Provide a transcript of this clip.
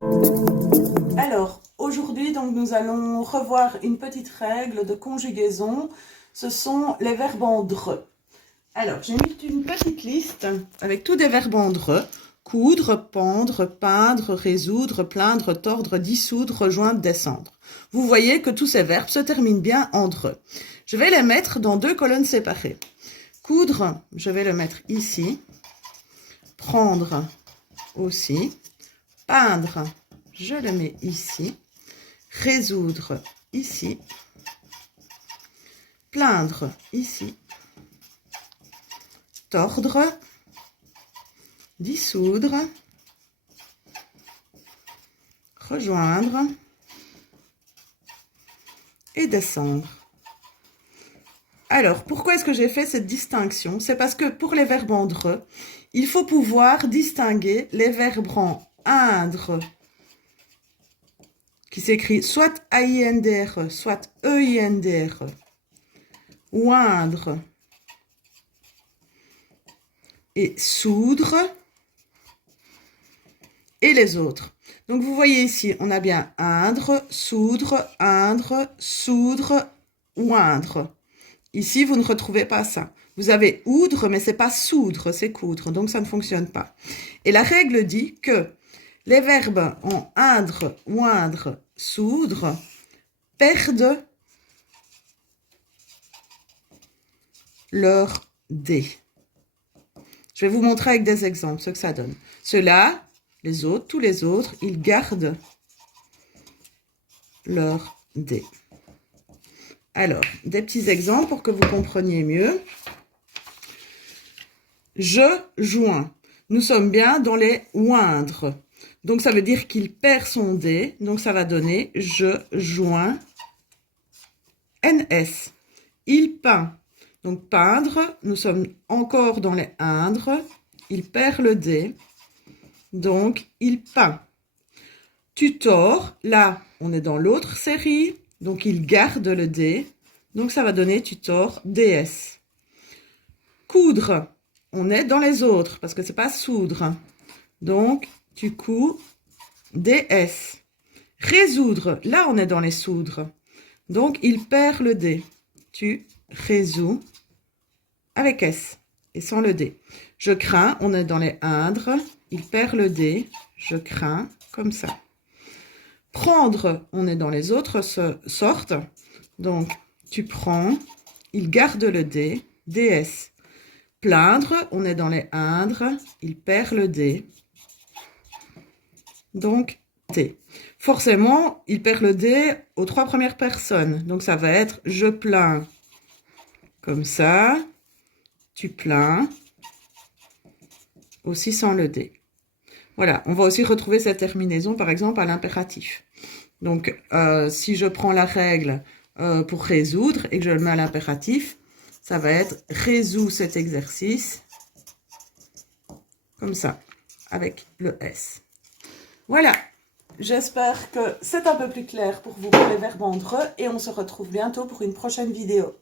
Alors, aujourd'hui, donc, nous allons revoir une petite règle de conjugaison. Ce sont les verbes en dre. Alors, j'ai mis une petite liste avec tous des verbes en dre. Coudre, pendre, peindre, résoudre, plaindre, tordre, dissoudre, rejoindre, descendre. Vous voyez que tous ces verbes se terminent bien en dre. Je vais les mettre dans deux colonnes séparées. Coudre, je vais le mettre ici. Prendre aussi. Peindre, je le mets ici. Résoudre, ici. Plaindre, ici. Tordre. Dissoudre. Rejoindre. Et descendre. Alors, pourquoi est-ce que j'ai fait cette distinction? C'est parce que pour les verbes en dre, il faut pouvoir distinguer les verbes en indre, qui s'écrit soit A-I-N-D-R-E, soit E-I-N-D-R-E, oindre et soudre, et les autres. Donc, vous voyez ici, on a bien indre, soudre, oindre. Ici, vous ne retrouvez pas ça. Vous avez oudre, mais ce n'est pas soudre, c'est coudre. Donc, ça ne fonctionne pas. Et la règle dit que les verbes en indre, oindre, soudre perdent leur D. Je vais vous montrer avec des exemples ce que ça donne. Ceux-là, les autres, tous les autres, ils gardent leur D. Alors, des petits exemples pour que vous compreniez mieux. Je joins. Nous sommes bien dans les oindres. Donc, ça veut dire qu'il perd son D. Donc, ça va donner je joins NS. Il peint. Donc, peindre, nous sommes encore dans les indres. Il perd le D. Donc, il peint. Tutor, là, on est dans l'autre série. Donc, il garde le D. Donc, ça va donner tutor DS. Coudre, on est dans les autres parce que c'est pas soudre. Donc, tu couds DS. Résoudre, là, on est dans les soudres. Donc, il perd le D. Tu résous avec S et sans le D. Je crains, on est dans les indres. Il perd le D. Je crains, comme ça. Prendre, on est dans les autres sortes. Donc, tu prends, il garde le D, DS. Plaindre, on est dans les indres, il perd le D. Donc, T. Forcément, il perd le D aux trois premières personnes. Donc, ça va être je plains. Comme ça, tu plains. Aussi sans le D. Voilà, on va aussi retrouver cette terminaison, par exemple, à l'impératif. Donc, si je prends la règle pour résoudre et que je le mets à l'impératif, ça va être résous cet exercice, comme ça, avec le S. Voilà, j'espère que c'est un peu plus clair pour vous pour les verbes en dre et on se retrouve bientôt pour une prochaine vidéo.